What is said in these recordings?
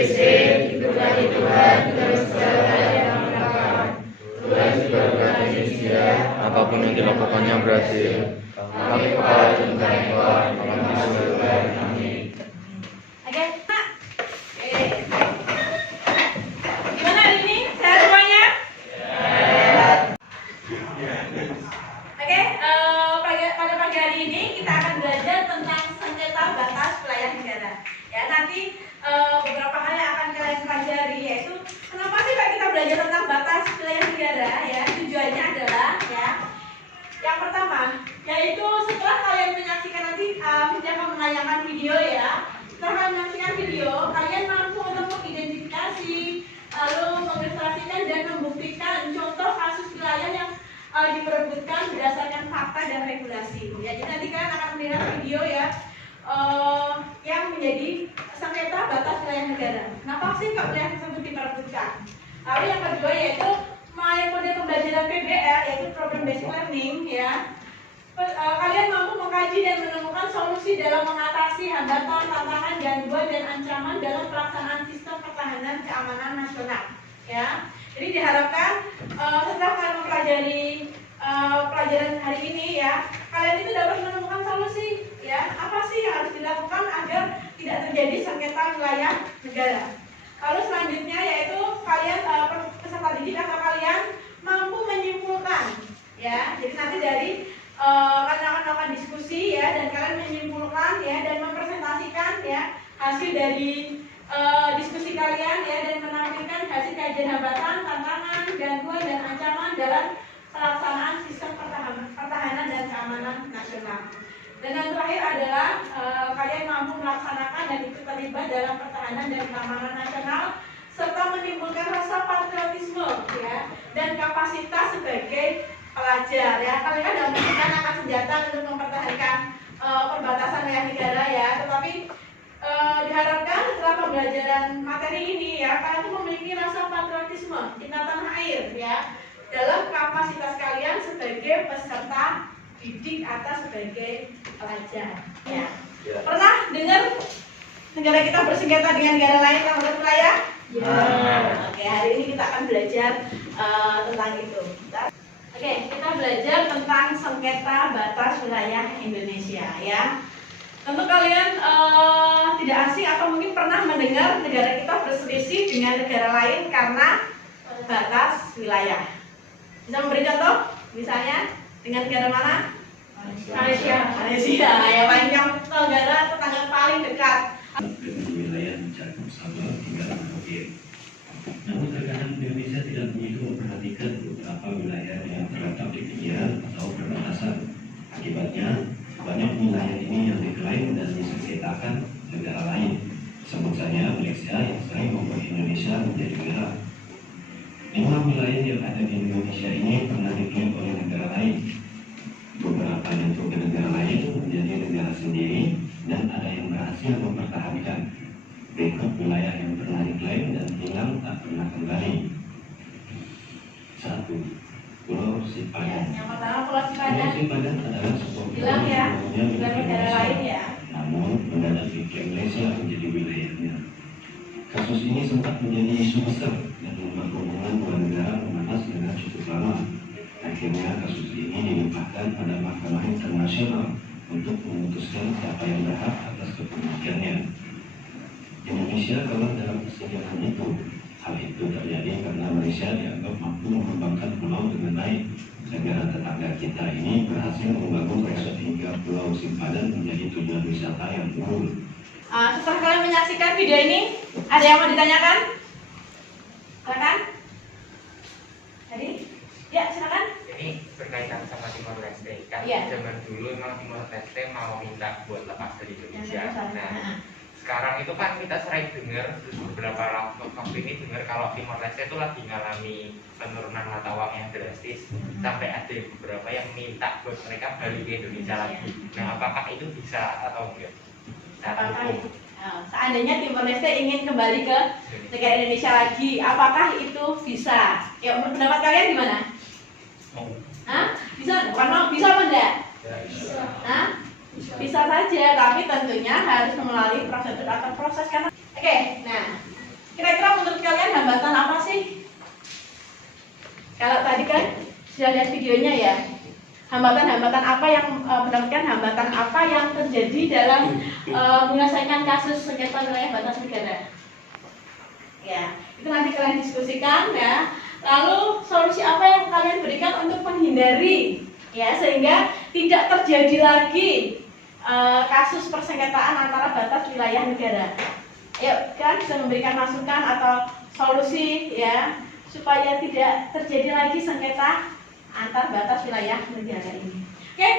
Yesus, berkati Tuhan, terus yang mendapat. Tuhan juga berkati Indonesia, apapun yang dilakukannya berhasil. Kami kepala tentang Tuhan, kami berdoa. Amin. Oke, Pak. Gimana hari ini? Sehat semuanya? Oke, pada pagi hari ini kita akan belajar tentang sengketa batas wilayah negara. Ya, nanti beberapa hal yang akan kalian pelajari, yaitu kenapa sih Pak kita belajar tentang batas wilayah negara? Ya, tujuannya adalah ya, yang pertama, yaitu setelah kalian menyaksikan nanti saya akan menayangkan video ya. Setelah kalian menyaksikan video, kalian mampu untuk mengidentifikasi, lalu mengilustrasikan dan membuktikan contoh kasus wilayah yang diperebutkan berdasarkan fakta dan regulasi. Ya, jadi nanti kalian akan melihat video ya yang menjadi sengketa batas wilayah negara. Kenapa sih kok wilayah tersebut diperebutkan? Lalu yang kedua yaitu metode pembelajaran PBL, yaitu Problem Based Learning ya. Kalian mampu mengkaji dan menemukan solusi dalam mengatasi hambatan, tantangan, gangguan dan ancaman dalam pelaksanaan sistem pertahanan keamanan nasional ya. Jadi diharapkan setelah kalian mempelajari pelajaran hari ini ya, kalian itu dapat menemukan solusi ya, apa sih yang harus dilakukan agar tidak terjadi sengketa wilayah negara. Lalu selanjutnya yaitu kalian peserta didik atau kalian mampu menyimpulkan ya. Jadi nanti dari kalian akan melakukan diskusi ya, dan kalian menyimpulkan ya dan mempresentasikan ya hasil dari diskusi kalian ya, dan menampilkan hasil kajian hambatan, tantangan, gangguan dan ancaman dalam pelaksanaan sistem pertahanan dan keamanan nasional. Dan yang terakhir adalah kalian mampu melaksanakan dan ikut terlibat dalam pertahanan dan keamanan nasional serta menimbulkan rasa patriotisme ya dan kapasitas sebagai pelajar ya. Kalian kan dalam menggunakan angkat senjata untuk mempertahankan perbatasan wilayah negara ya, tetapi diharapkan setelah pembelajaran materi ini ya, kalian tuh memiliki rasa patriotisme cinta tanah air ya dalam kapasitas kalian sebagai peserta didik atau sebagai pelajar ya. Pernah dengar negara kita bersengketa dengan negara lain yang wilayah? Ya. Oke, hari ini kita akan belajar tentang itu. Oke, kita belajar tentang sengketa batas wilayah Indonesia ya. Tentu kalian tidak asing atau mungkin pernah mendengar negara kita berselisih dengan negara lain karena batas wilayah. Bisa memberi contoh? Misalnya dengan negara mana? Malaysia. Ya, paling negara tetangga paling dekat. Wilayah mencakup Sabah hingga Merauke. Namun terkadang Indonesia tidak begitu memperhatikan beberapa wilayah yang terletak di pinggiran atau perbatasan. Akibatnya banyak wilayah ini yang diklaim dan disengketakan negara lain. Sebut saja Malaysia yang sering membuat Indonesia menjadi merah. 5 wilayah yang ada di Indonesia ini pernah diklaim oleh negara lain. Beberapa jatuh ke negara lain menjadi negara sendiri, dan ada yang berhasil mempertahankan. Berikut wilayah yang pernah diklaim dan hilang tak pernah kembali. 1. Pulau Sipadan. Yang pertama Pulau Sipadan. Pulau Sipadan adalah sebuah hilang ya, negara negara lain ya. Namun mendadak diklaim Malaysia menjadi wilayahnya. Kasus ini sempat menjadi isu besar dan membuat hubungan dua negara memanas dengan cukup lama. Akhirnya kasus ini dilimpahkan pada Mahkamah Internasional untuk memutuskan siapa yang berhak atas kepemilikannya. Indonesia kalah dalam persidangan itu. Hal itu terjadi karena Malaysia dianggap mampu mengembangkan pulau dengan baik. Negara tetangga kita ini berhasil membangun resort hingga Pulau Sipadan menjadi tujuan wisata yang unggul. Setelah kalian menyaksikan video ini, ada yang mau ditanyakan? Silakan. Tadi? Ya, silakan. Ini berkaitan sama Timor Leste. Kan zaman dulu memang Timor Leste mau minta buat lepas dari Indonesia. Nah, sekarang itu kan kita sering dengar, beberapa waktu ini dengar kalau Timor Leste itu lagi mengalami penurunan mata uang yang drastis, sampai ada beberapa yang minta buat mereka balik ke Indonesia lagi. Nah, apakah itu bisa atau enggak? Seandainya Timor Leste ingin kembali ke negara Indonesia lagi, apakah itu bisa? Ya, pendapat kalian gimana? Bisa? Bisa apa enggak? Bisa. Bisa saja, tapi tentunya harus melalui prosedur atau proses karena. Oke, nah Kira-kira menurut kalian hambatan apa sih? Kalau tadi kan sudah lihat videonya ya. Hambatan-hambatan apa yang mendapatkan hambatan apa yang terjadi dalam menyelesaikan kasus sengketa wilayah batas negara? Ya, itu nanti kalian diskusikan ya. Lalu solusi apa yang kalian berikan untuk menghindari ya sehingga tidak terjadi lagi kasus persengketaan antara batas wilayah negara. Yuk, kan bisa memberikan masukan atau solusi ya supaya tidak terjadi lagi sengketa antar batas wilayah negara ini. Oke,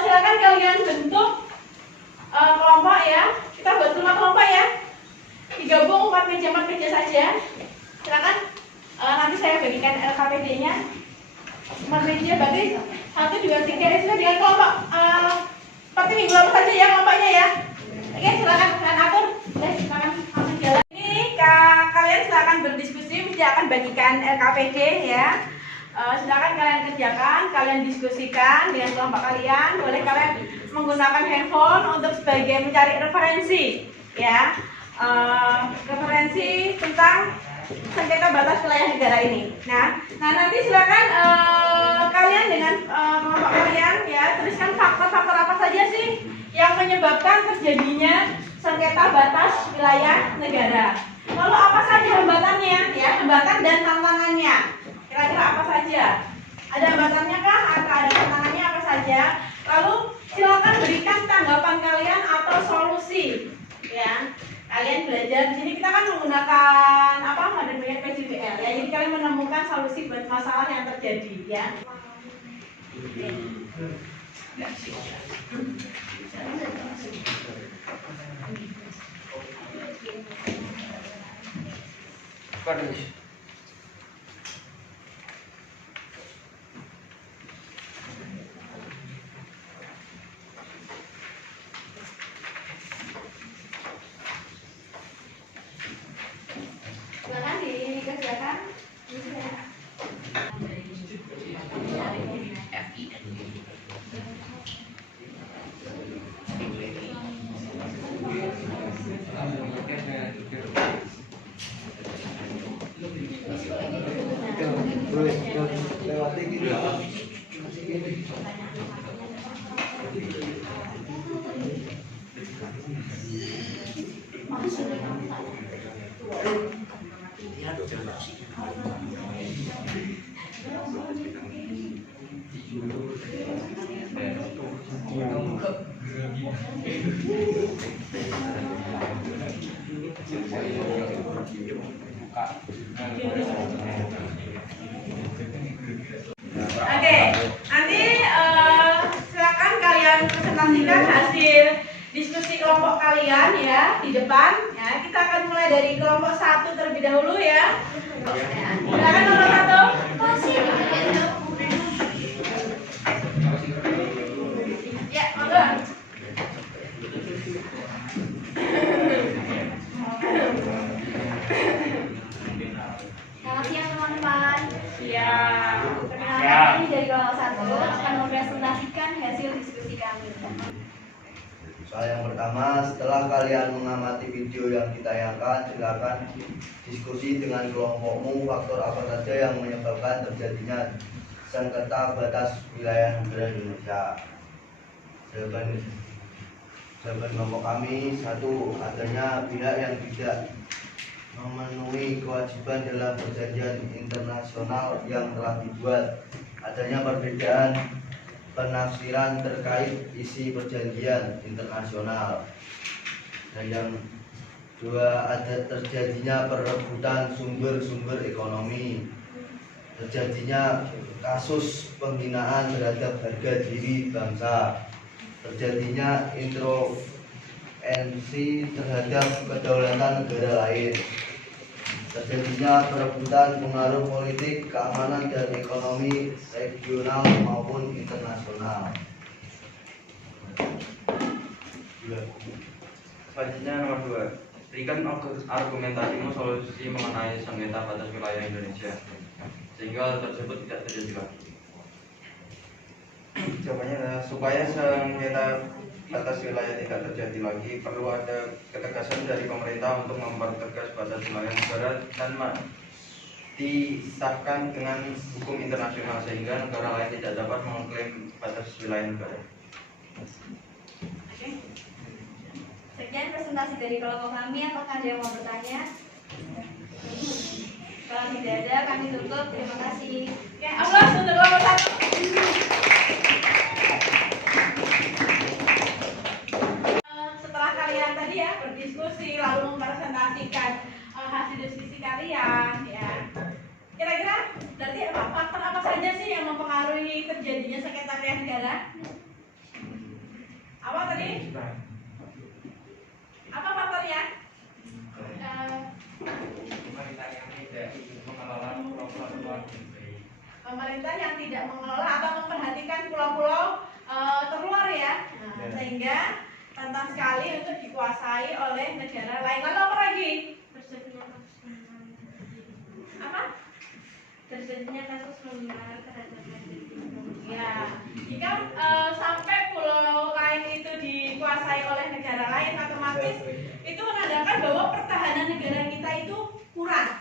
silakan kalian bentuk kelompok ya. Kita buat 5 kelompok ya. Digabung 4 meja saja. Silakan. Nanti saya bagikan LKPD-nya. 4 meja berarti 1, 2, 3 sudah dengan kelompok. Seperti minggu lalu saja ya kelompoknya ya. Oke, silakan kalian atur. Silakan langsung jalan. Ini kalian silakan berdiskusi. Saya akan bagikan LKPD ya. Silakan kalian kerjakan, kalian diskusikan dengan kelompok kalian. Boleh kalian menggunakan handphone untuk sebagian mencari referensi, ya, referensi tentang sengketa batas wilayah negara ini. Nah nanti silakan kalian dengan kelompok kalian, ya, tuliskan faktor-faktor apa saja sih yang menyebabkan terjadinya sengketa batas wilayah negara. Lalu apa saja hambatannya, ya, hambatan dan tantangannya. Kira-kira apa saja? Ada hambatannya kah? Atau ada tantangannya apa saja? Lalu silakan berikan tanggapan kalian atau solusi. Ya, kalian belajar di sini kita kan menggunakan apa? Model proyek PJBL ya. Jadi kalian menemukan solusi buat masalah yang terjadi ya. Silakan dikerjakan. Oke, nanti silakan kalian presentasikan hasil diskusi kelompok kalian ya di depan. Ya, kita akan mulai dari kelompok 1 terlebih dahulu ya. Silakan nomor 1. Ya, monggo. Selamat siang teman-teman. Siap. Perkenalkan, kami dari kelompok 1 akan mempresentasikan hasil diskusi kami. Soal yang pertama, setelah kalian mengamati video yang ditayangkan, silakan diskusi dengan kelompokmu faktor apa saja yang menyebabkan terjadinya sengketa batas wilayah negara Indonesia. Jawaban kelompok kami: 1. Adanya pihak yang tidak memenuhi kewajiban dalam perjanjian internasional yang telah dibuat. Adanya perbedaan penafsiran terkait isi perjanjian internasional. Dan yang 2, ada terjadinya perebutan sumber-sumber ekonomi, terjadinya kasus penghinaan terhadap harga diri bangsa, terjadinya intervensi terhadap kedaulatan negara lain, terjadinya perebutan pengaruh politik, keamanan, dan ekonomi regional maupun internasional. Selanjutnya nomor 2. Berikan argumentasimu solusi mengenai sengketa batas wilayah Indonesia sehingga hal tersebut tidak terjadi lagi. Jawabannya adalah supaya sengketa batas wilayah tidak terjadi lagi, perlu ada ketegasan dari pemerintah untuk mempertegas batas wilayah negara dan disahkan dengan hukum internasional sehingga negara lain tidak dapat mengklaim batas wilayah negara. Oke. Sekian presentasi dari kelompok kami. Apakah ada yang mau bertanya? Kalau tidak ada, kami tutup. Terima kasih. Oke, aplaus untuk kelompok 1. Setelah kalian tadi ya berdiskusi lalu mempresentasikan hasil diskusi kalian ya. Kira-kira berarti faktor apa saja sih yang mempengaruhi terjadinya sengketa wilayah negara? Apa tadi? Apa faktornya? Pemerintah yang tidak mengelola atau memperhatikan pulau-pulau terluar ya, sehingga rentan sekali untuk dikuasai oleh negara lain. Lalu apa lagi? Apa? Terjadinya kasus penghinaan terhadap Ya, jika sampai pulau lain itu dikuasai oleh negara lain, otomatis itu menandakan bahwa pertahanan negara kita itu kurang,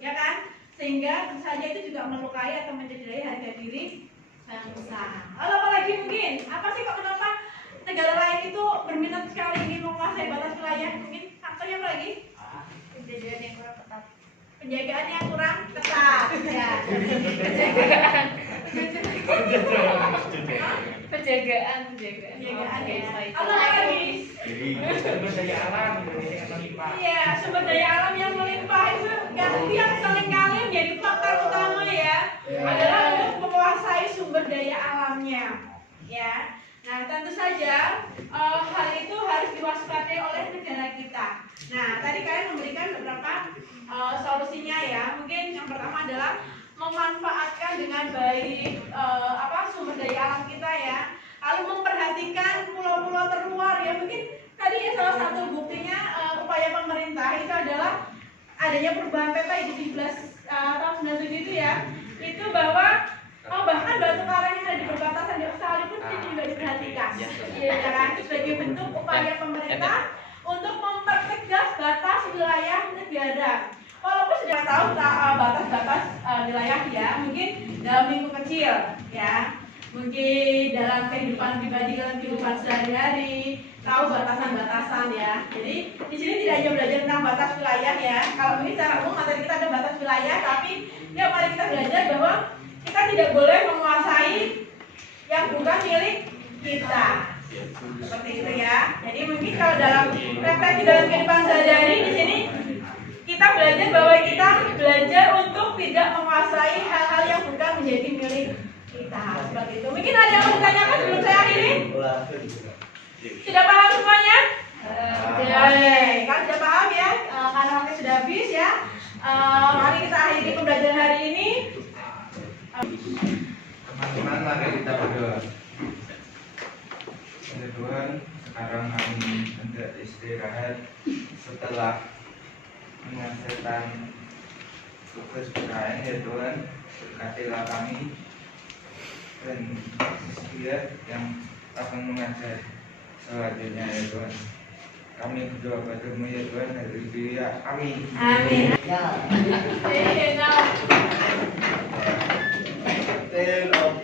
ya kan? Sehingga tentu saja itu juga melukai atau mencederai harga diri bangsa. Lalu apa lagi mungkin? Apa sih kok kenapa negara lain itu berminat sekali ingin menguasai batas wilayah? Mungkin faktornya apa lagi? penjagaan yang kurang ketat. Penjagaan yang kurang ketat, ya. Penjagaan Penjagaan ya. Baik. Apa lagi? Sumber daya alam Indonesia yang melimpah. Iya, sumber daya alam yang melimpah itu yang seringkali menjadi faktor utama ya, adalah untuk menguasai sumber daya alamnya, ya. Nah, tentu saja hal itu harus diwaspadai oleh negara kita. Nah, tadi kalian memberikan beberapa solusinya ya. Mungkin yang pertama adalah memanfaatkan dengan baik sumber daya alam kita ya. Lalu memperhatikan pulau-pulau terluar ya. Mungkin tadi ya salah satu buktinya upaya pemerintah itu adalah adanya perubahan PP di 17 tahun 97 itu ya. Itu bahwa bahkan batu karang yang ada di perbatasan di Australia pun itu juga diperhatikan. Ya kan? Itu sebagai bentuk upaya pemerintah untuk mempertegas batas wilayah negara. Walaupun sudah tahu batas-batas wilayah ya, mungkin dalam lingkup kecil ya. Mungkin dalam kehidupan pribadi, dalam kehidupan sehari-hari, tahu batasan-batasan ya. Jadi di sini tidak hanya belajar tentang batas wilayah ya. Kalau ini secara umum materi kita ada batas wilayah, tapi ya mari kita belajar bahwa kita tidak boleh menguasai yang bukan milik kita. Seperti itu ya. Jadi mungkin kalau dalam refleksi dalam kehidupan sehari-hari di sini kita belajar bahwa kita belajar untuk tidak menguasai hal-hal yang bukan menjadi milik kita. Seperti itu. Mungkin ada yang mau ditanyakan sebelum saya akhiri? Sudah paham semuanya? Oke, kalau sudah paham ya, karena waktu sudah habis ya. Mari kita akhiri pembelajaran hari ini. Teman-teman, mari kita berdoa. Ya Tuhan, sekarang kami hendak istirahat setelah menyelesaikan tugas PKN ya Tuhan. Berkatilah kami dan dia yang akan mengajar selanjutnya ya Tuhan. Kami berdoa padamu ya Tuhan, haleluya, amin. Amin. Ya. Oke, now. Tale of